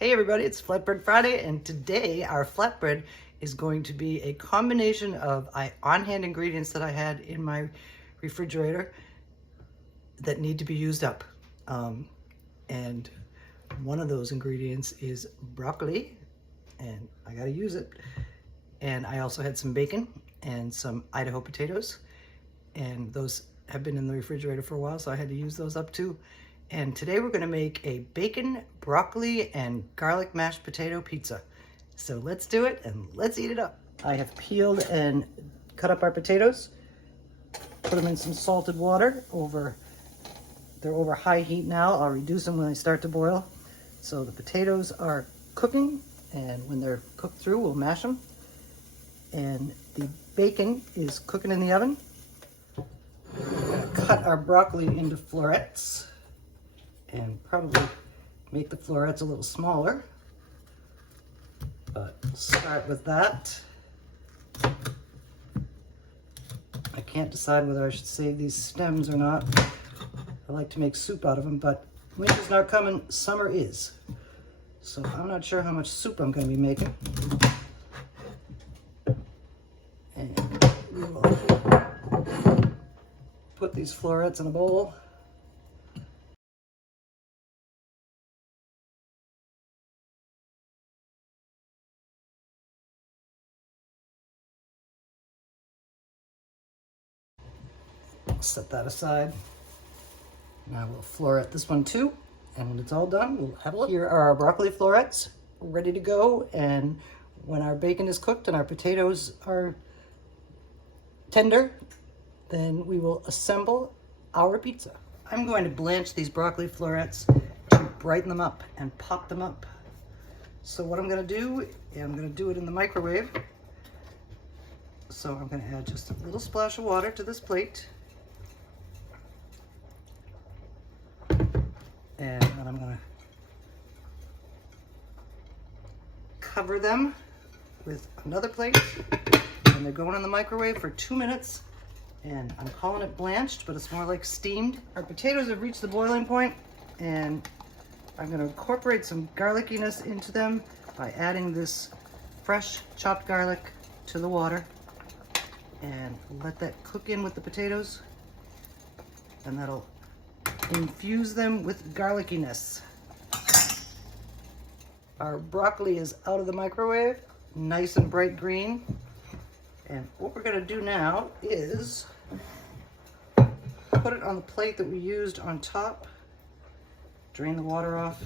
Hey everybody, it's Flatbread Friday, and today our flatbread is going to be a combination of on-hand ingredients that I had in my refrigerator that need to be used up. And one of those ingredients is broccoli, and I gotta use it. And I also had some bacon and some Idaho potatoes, and those have been in the refrigerator for a while, so I had to use those up too. And today we're gonna make a bacon, broccoli, and garlic mashed potato pizza. So let's do it and let's eat it up. I have peeled and cut up our potatoes, put them in some salted water they're over high heat now. I'll reduce them when they start to boil. So the potatoes are cooking, and when they're cooked through, we'll mash them. And the bacon is cooking in the oven. We're gonna cut our broccoli into florets and probably make the florets a little smaller, but we'll start with that. I can't decide whether I should save these stems or not. I like to make soup out of them, but winter's not coming, summer is. So I'm not sure how much soup I'm going to be making. And we will put these florets in a bowl. Set that aside. Now we'll floret this one too, and when it's all done, we'll have a look. Here are our broccoli florets ready to go, and when our bacon is cooked and our potatoes are tender, then we will assemble our pizza. I'm going to blanch these broccoli florets to brighten them up and pop them up. So what I'm going to do, I'm going to do it in the microwave. So I'm going to add just a little splash of water to this plate. And then I'm going to cover them with another plate. And they're going in the microwave for 2 minutes. And I'm calling it blanched, but it's more like steamed. Our potatoes have reached the boiling point, and I'm going to incorporate some garlickiness into them by adding this fresh chopped garlic to the water. And let that cook in with the potatoes. And that'll infuse them with garlickiness. Our broccoli is out of the microwave, nice and bright green. And what we're gonna do now is put it on the plate that we used on top, drain the water off.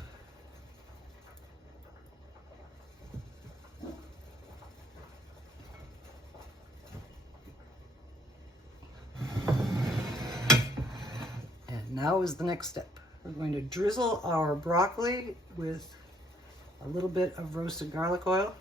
Now is the next step. We're going to drizzle our broccoli with a little bit of roasted garlic oil.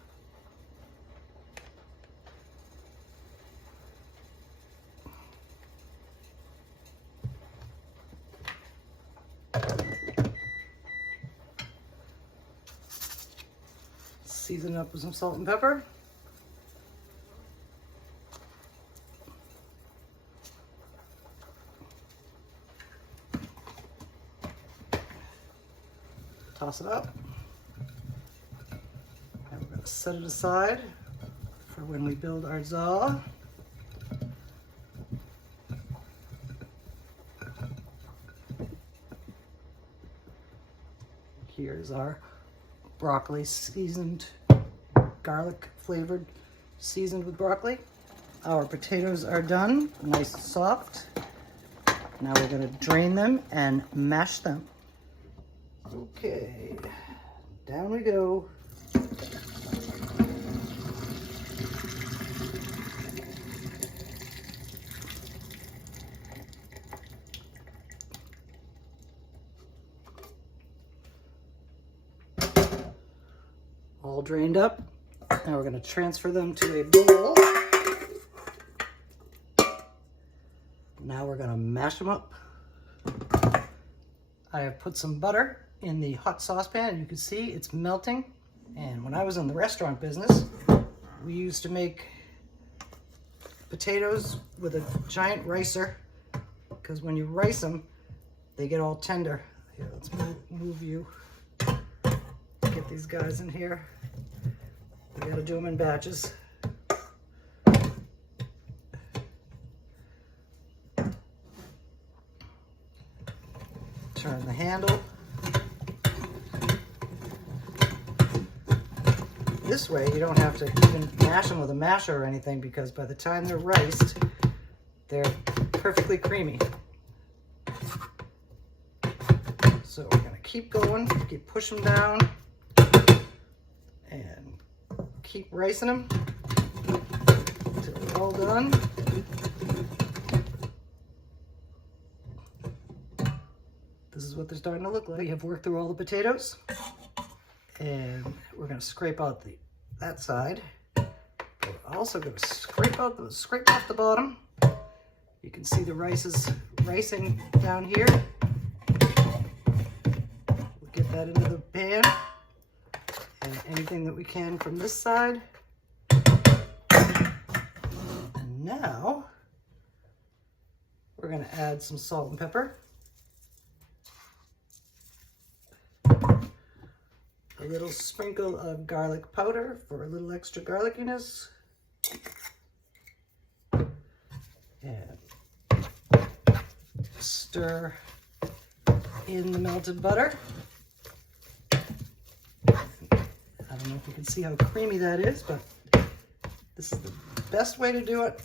Season it up with some salt and pepper. Toss it up, and we're going to set it aside for when we build our za. Here's our broccoli seasoned, garlic flavored, seasoned with broccoli. Our potatoes are done, nice and soft. Now we're going to drain them and mash them. Okay, down we go. All drained up. Now we're going to transfer them to a bowl. Now we're going to mash them up. I have put some butter in the hot saucepan, and you can see it's melting. And when I was in the restaurant business, we used to make potatoes with a giant ricer, because when you rice them, they get all tender. Here, let's move you. Get get these guys in here. We gotta do them in batches. Turn the handle. This way you don't have to even mash them with a masher or anything, because by the time they're riced, they're perfectly creamy. So we're gonna keep going, keep pushing down, and keep ricing them until they're all done. This is what they're starting to look like. We have worked through all the potatoes, and we're gonna scrape out that side. We're also gonna scrape off the bottom. You can see the rice is ricing down here. We'll get that into the pan, and anything that we can from this side. And now we're gonna add some salt and pepper. A little sprinkle of garlic powder for a little extra garlickiness. And stir in the melted butter. I don't know if you can see how creamy that is, but this is the best way to do it.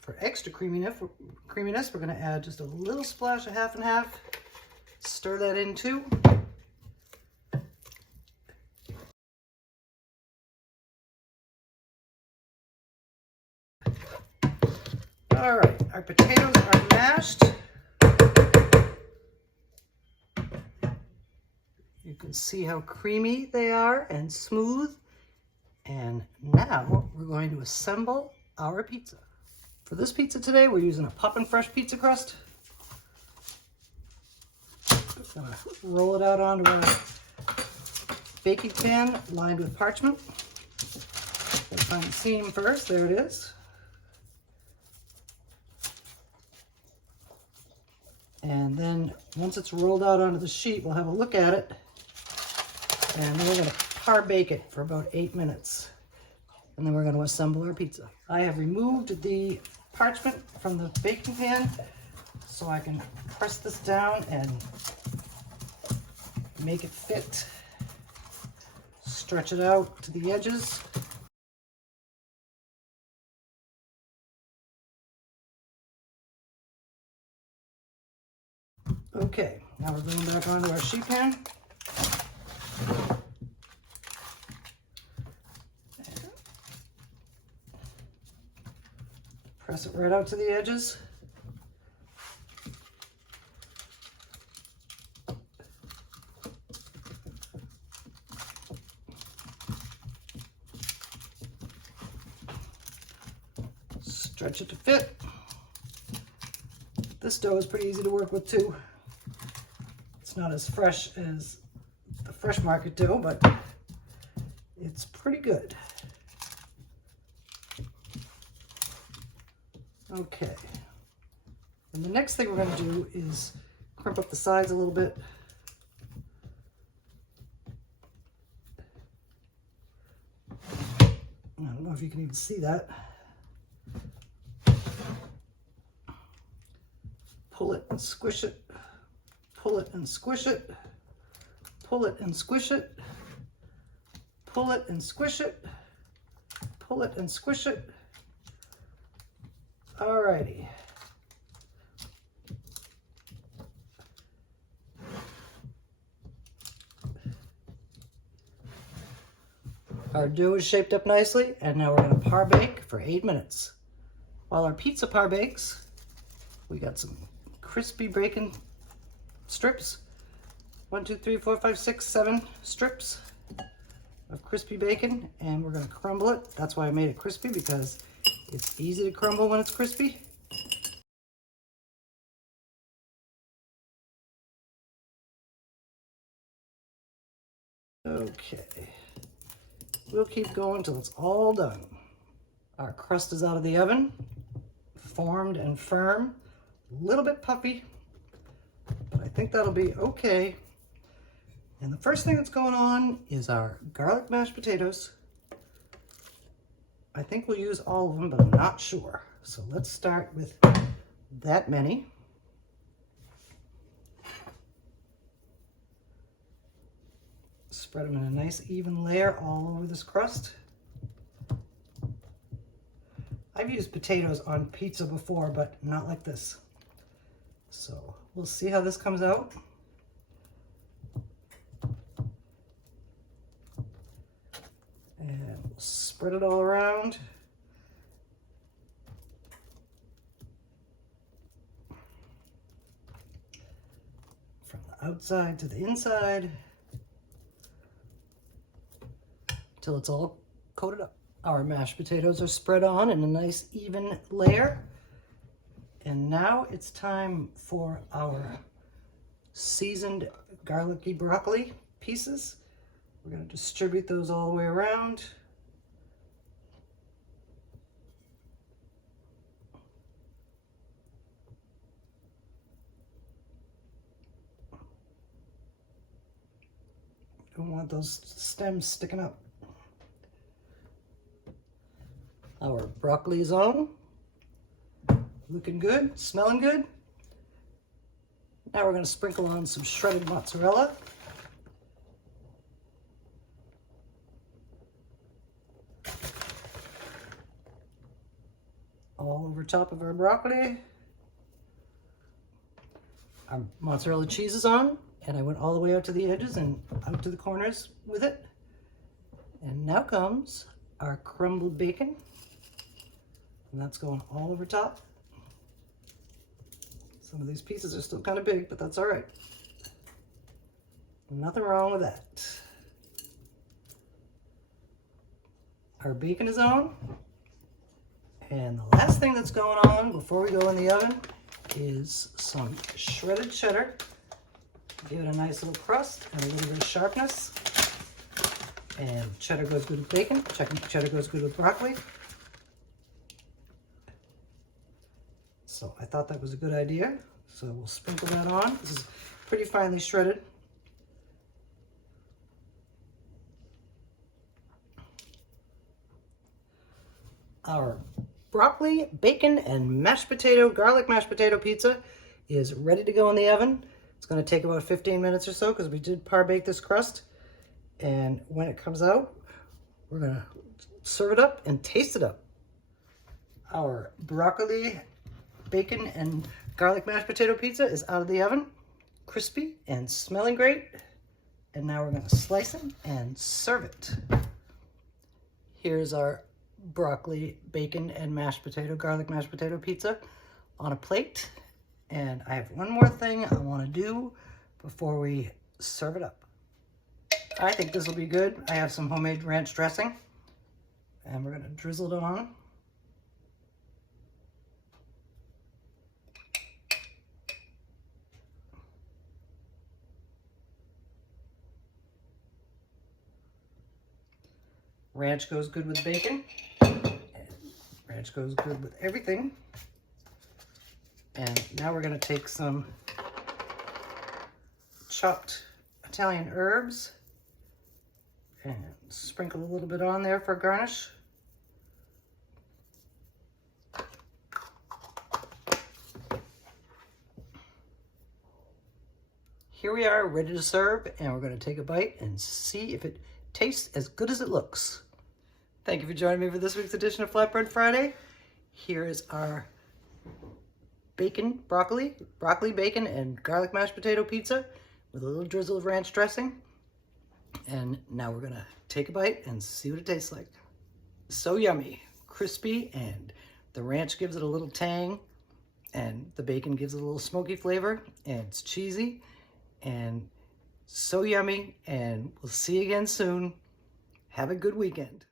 For extra creaminess, we're going to add just a little splash of half and half. Stir that in too. All right, our potatoes are mashed. You can see how creamy they are and smooth. And now we're going to assemble our pizza. For this pizza today, we're using a Poppin' Fresh pizza crust. I'm gonna roll it out onto our baking pan lined with parchment. Gotta find the seam first. There it is. And then once it's rolled out onto the sheet, we'll have a look at it. And then we're gonna par bake it for about 8 minutes. And then we're gonna assemble our pizza. I have removed the parchment from the baking pan so I can press this down and make it fit. Stretch it out to the edges. Okay, now we're going back onto our sheet pan. Press it right out to the edges. Stretch it to fit. This dough is pretty easy to work with too. It's not as fresh as the Fresh Market dough, but it's pretty good. Okay. And the next thing we're going to do is crimp up the sides a little bit. I don't know if you can even see that. Pull it and squish it. Pull it and squish it. Pull it and squish it. Pull it and squish it. Pull it and squish it. Alrighty. Our dough is shaped up nicely, and now we're going to par bake for 8 minutes. While our pizza par bakes, we got some crispy bacon strips. 1, 2, 3, 4, 5, 6, 7 strips of crispy bacon, and we're going to crumble it. That's why I made it crispy, because it's easy to crumble when it's crispy. Okay, we'll keep going till it's all done. Our crust is out of the oven, formed and firm, a little bit puffy, but I think that'll be okay. And the first thing that's going on is our garlic mashed potatoes. I think we'll use all of them, but I'm not sure. So let's start with that many. Spread them in a nice even layer all over this crust. I've used potatoes on pizza before, but not like this. So we'll see how this comes out. And we'll spread it all around. From the outside to the inside. Till it's all coated up. Our mashed potatoes are spread on in a nice even layer. And now it's time for our seasoned garlicky broccoli pieces. We're going to distribute those all the way around. Don't want those stems sticking up. Our broccoli is on. Looking good, smelling good. Now we're going to sprinkle on some shredded mozzarella. All over top of our broccoli. Our mozzarella cheese is on, and I went all the way out to the edges and out to the corners with it. And now comes our crumbled bacon. And that's going all over top. Some of these pieces are still kind of big, but that's all right. Nothing wrong with that. Our bacon is on. And the last thing that's going on before we go in the oven is some shredded cheddar. Give it a nice little crust and a little bit of sharpness. And cheddar goes good with bacon. Cheddar goes good with broccoli. So I thought that was a good idea. So we'll sprinkle that on. This is pretty finely shredded. Our broccoli, bacon, and mashed potato, garlic mashed potato pizza is ready to go in the oven. It's going to take about 15 minutes or so because we did par-bake this crust. And when it comes out, we're going to serve it up and taste it up. Our broccoli, bacon, and garlic mashed potato pizza is out of the oven, crispy and smelling great. And now we're going to slice it and serve it. Here's our broccoli, bacon, and mashed potato, garlic mashed potato pizza on a plate. And I have one more thing I want to do before we serve it up. I think this will be good. I have some homemade ranch dressing, and we're going to drizzle it on. Ranch goes good with bacon, and ranch goes good with everything. And now we're going to take some chopped Italian herbs and sprinkle a little bit on there for garnish. Here we are, ready to serve, and we're going to take a bite and see if it tastes as good as it looks. Thank you for joining me for this week's edition of Flatbread Friday. Here is our bacon, broccoli, bacon, and garlic mashed potato pizza with a little drizzle of ranch dressing. And now we're gonna take a bite and see what it tastes like. So yummy, crispy, and the ranch gives it a little tang, and the bacon gives it a little smoky flavor, and it's cheesy, and so yummy, and we'll see you again soon. Have a good weekend.